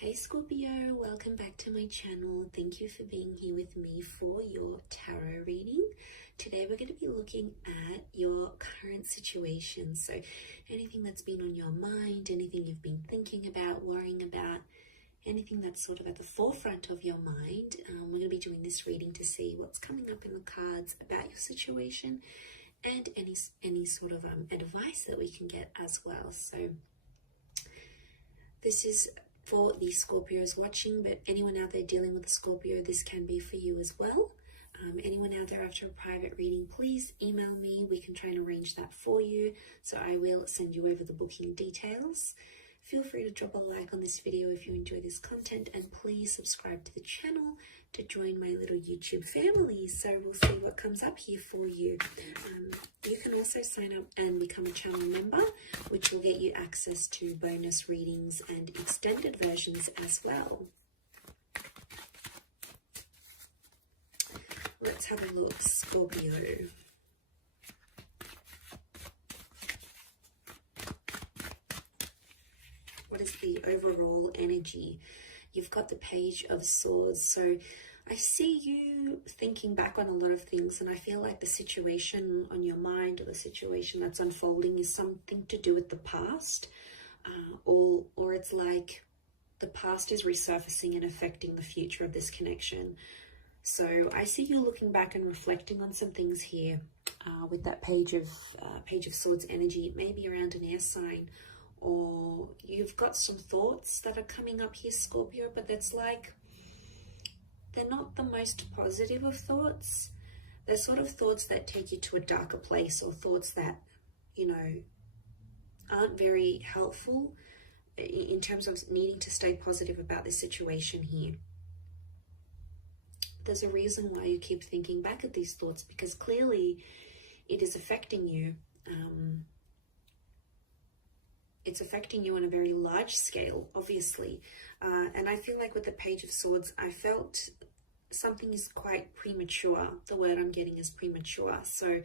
Hey Scorpio, welcome back to my channel. Thank you for being here with me for your tarot reading. Today we're going to be looking at your current situation. So anything that's been on your mind, anything you've been thinking about, worrying about, anything that's sort of at the forefront of your mind. We're going to be doing this reading to see what's coming up in the cards about your situation and any sort of advice that we can get as well. So this is for the Scorpios watching, but anyone out there dealing with a Scorpio, this can be for you as well. Anyone out there after a private reading, please email me. We can try and arrange that for you. So I will send you over the booking details. Feel free to drop a like on this video if you enjoy this content, and please subscribe to the channel to join my little YouTube family. So we'll see what comes up here for you. You can also sign up and become a channel member, which will get you access to bonus readings and extended versions as well. Let's have a look, Scorpio. What is the overall energy? You've got the Page of Swords. So I see you thinking back on a lot of things, and I feel like the situation on your mind or the situation that's unfolding is something to do with the past, or it's like the past is resurfacing and affecting the future of this connection. So I see you looking back and reflecting on some things here with that Page of Swords energy. It may be around an air sign, or you've got some thoughts that are coming up here, Scorpio, but that's like, they're not the most positive of thoughts. They're sort of thoughts that take you to a darker place, or thoughts that, you know, aren't very helpful in terms of needing to stay positive about this situation here. There's a reason why you keep thinking back at these thoughts, because clearly it is affecting you. It's affecting you on a very large scale, obviously. And I feel like with the Page of Swords, I felt something is quite premature. The word I'm getting is premature. So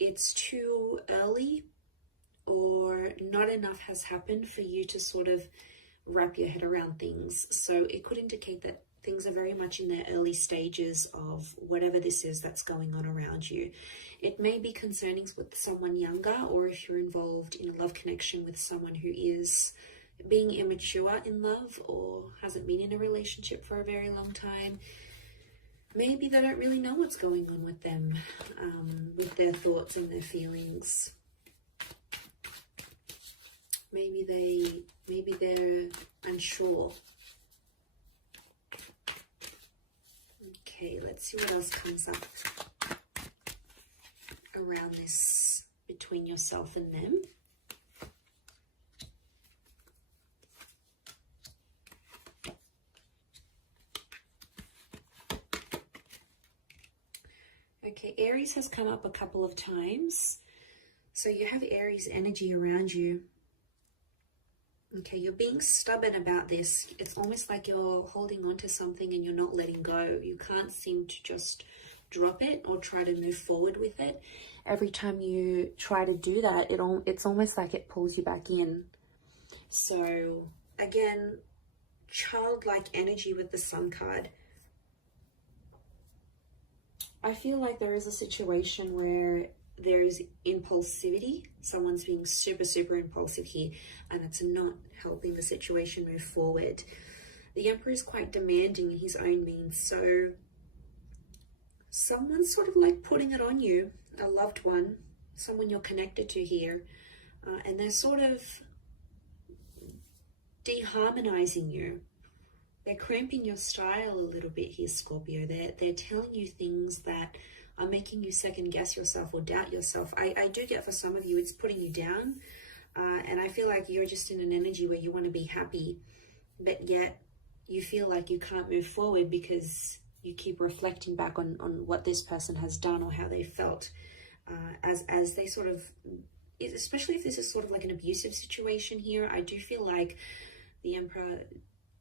it's too early, or not enough has happened for you to sort of wrap your head around things. So it could indicate that things are very much in their early stages of whatever this is that's going on around you. It may be concerning with someone younger, or if you're involved in a love connection with someone who is being immature in love or hasn't been in a relationship for a very long time. Maybe they don't really know what's going on with them, with their thoughts and their feelings. Maybe they're unsure. Okay, let's see what else comes up around this between yourself and them. Okay, Aries has come up a couple of times. So you have Aries energy around you. Okay, you're being stubborn about this. It's almost like you're holding on to something and you're not letting go. You can't seem to just drop it or try to move forward with it. Every time you try to do that, it's almost like it pulls you back in. So again, childlike energy with the Sun card. I feel like there is a situation where there is impulsivity. Someone's being super, super impulsive here, and it's not helping the situation move forward. The Emperor is quite demanding in his own means, so someone's sort of like putting it on you, a loved one, someone you're connected to here, and they're sort of deharmonizing you. They're cramping your style a little bit here, Scorpio. They're telling you things that are making you second guess yourself or doubt yourself. I do get, for some of you, it's putting you down. And I feel like you're just in an energy where you want to be happy, but yet you feel like you can't move forward because you keep reflecting back on what this person has done or how they felt, as they sort of, especially if this is sort of like an abusive situation here. I do feel like the Emperor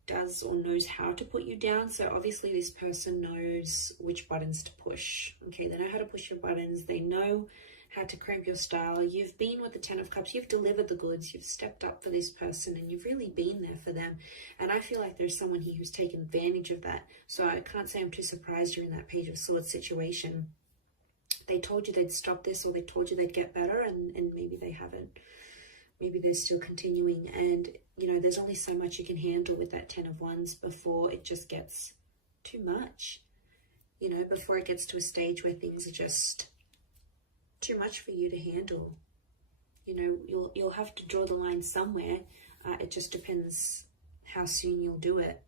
does or knows how to put you down. So obviously this person knows which buttons to push. Okay, they know how to push your buttons. They know had to cramp your style. You've been with the Ten of Cups. You've delivered the goods. You've stepped up for this person and you've really been there for them. And I feel like there's someone here who's taken advantage of that. So I can't say I'm too surprised you're in that Page of Swords situation. They told you they'd stop this, or they told you they'd get better, and maybe they haven't. Maybe they're still continuing. And, you know, there's only so much you can handle with that Ten of Wands before it just gets too much. You know, before it gets to a stage where things are just too much for you to handle. You know, you'll have to draw the line somewhere. It just depends how soon you'll do it.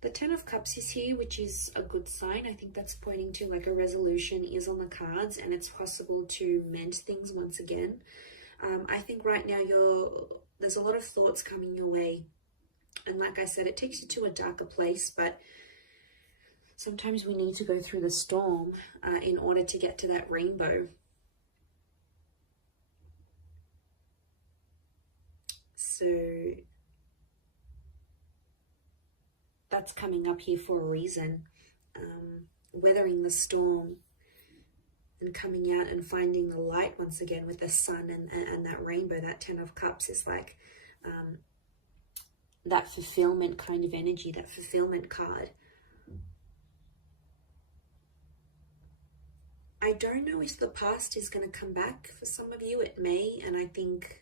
The Ten of Cups is here, which is a good sign. I think that's pointing to like a resolution is on the cards, and it's possible to mend things once again. I think right now there's a lot of thoughts coming your way. And like I said, it takes you to a darker place, but sometimes we need to go through the storm in order to get to that rainbow. So that's coming up here for a reason. Weathering the storm and coming out and finding the light once again with the sun and that rainbow. That Ten of Cups is like that fulfillment kind of energy, that fulfillment card. I don't know if the past is going to come back. For some of you it may, and I think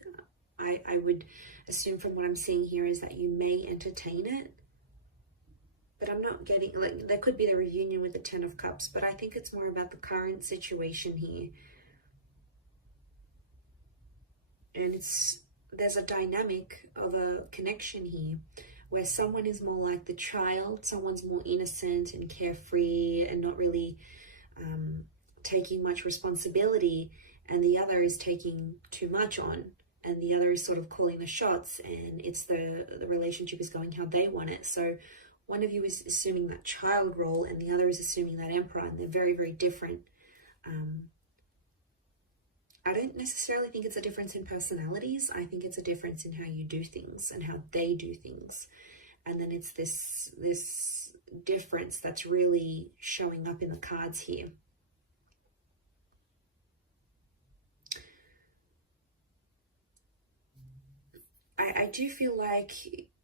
I would assume from what I'm seeing here is that you may entertain it. But I'm not getting, like, there could be the reunion with the Ten of Cups, but I think it's more about the current situation here. And there's a dynamic of a connection here where someone is more like the child, someone's more innocent and carefree and not really taking much responsibility, and the other is taking too much on, and the other is sort of calling the shots, and it's the relationship is going how they want it. So one of you is assuming that child role and the other is assuming that emperor, and they're very, very different. I don't necessarily think it's a difference in personalities. I think it's a difference in how you do things and how they do things. And then it's this difference that's really showing up in the cards here. I do feel like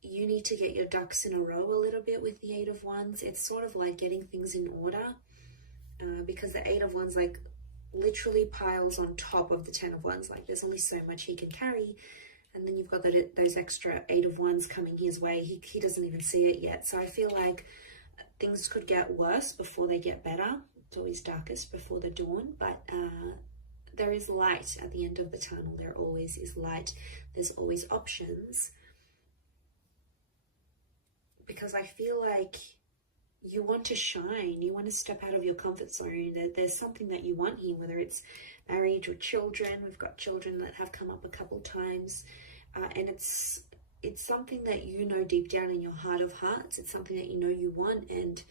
you need to get your ducks in a row a little bit with the Eight of Wands. It's sort of like getting things in order, because the Eight of Wands like literally piles on top of the Ten of Wands. Like there's only so much he can carry, and then you've got those extra Eight of Wands coming his way. He doesn't even see it yet. So I feel like things could get worse before they get better. It's always darkest before the dawn, but there is light at the end of the tunnel. There always is light. There's always options. Because I feel like you want to shine. You want to step out of your comfort zone. There's something that you want here, whether it's marriage or children. We've got children that have come up a couple times. And it's something that you know deep down in your heart of hearts. It's something that you know you want. And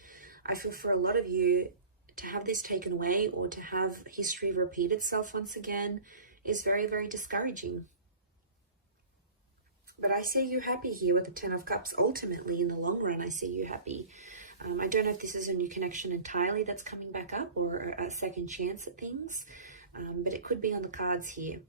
I feel for a lot of you, to have this taken away or to have history repeat itself once again is very, very discouraging. But I see you happy here with the Ten of Cups. Ultimately, in the long run, I see you happy. I don't know if this is a new connection entirely that's coming back up or a second chance at things, but it could be on the cards here.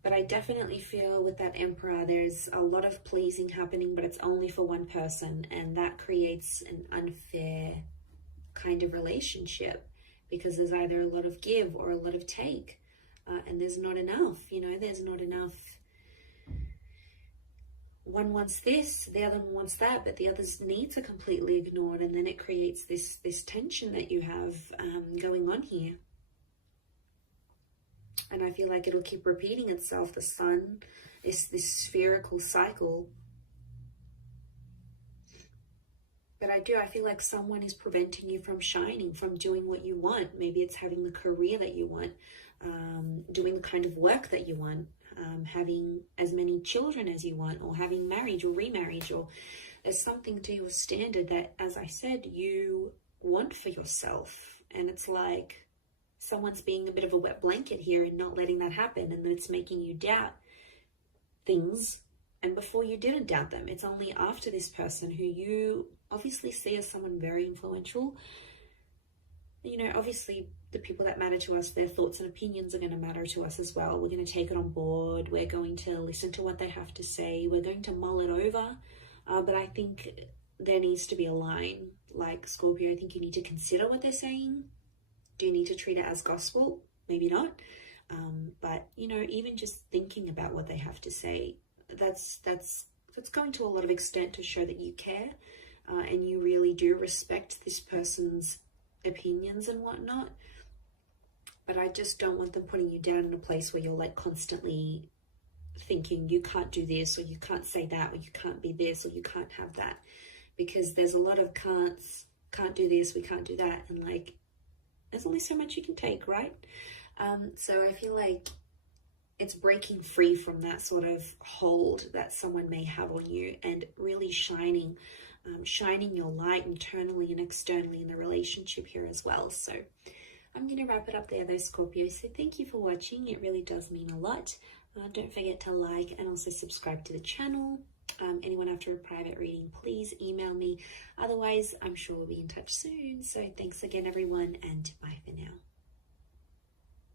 But I definitely feel with that Emperor, there's a lot of pleasing happening, but it's only for one person. And that creates an unfair kind of relationship because there's either a lot of give or a lot of take. And there's not enough, you know, there's not enough. One wants this, the other one wants that, but the other's needs are completely ignored. And then it creates this tension that you have going on here. And I feel like it'll keep repeating itself. The sun is this spherical cycle. But I feel like someone is preventing you from shining, from doing what you want. Maybe it's having the career that you want, doing the kind of work that you want, having as many children as you want, or having marriage or remarriage, or there's something to your standard that, as I said, you want for yourself. And it's like someone's being a bit of a wet blanket here and not letting that happen, and then it's making you doubt things. And before you didn't doubt them, it's only after this person who you obviously see as someone very influential, you know, obviously the people that matter to us, their thoughts and opinions are going to matter to us as well. We're going to take it on board. We're going to listen to what they have to say. We're going to mull it over. But I think there needs to be a line. Like Scorpio, I think you need to consider what they're saying. Do you need to treat it as gospel? Maybe not. But, you know, even just thinking about what they have to say, that's going to a lot of extent to show that you care and you really do respect this person's opinions and whatnot. But I just don't want them putting you down in a place where you're like constantly thinking you can't do this, or you can't say that, or you can't be this, or you can't have that, because there's a lot of can't do this, we can't do that, and like there's only so much you can take, right? So I feel like it's breaking free from that sort of hold that someone may have on you, and really shining your light internally and externally in the relationship here as well. So I'm going to wrap it up there though, Scorpio. So thank you for watching. It really does mean a lot. Don't forget to like and also subscribe to the channel. Anyone after a private reading, please email me. Otherwise, I'm sure we'll be in touch soon. So thanks again, everyone, and bye for now.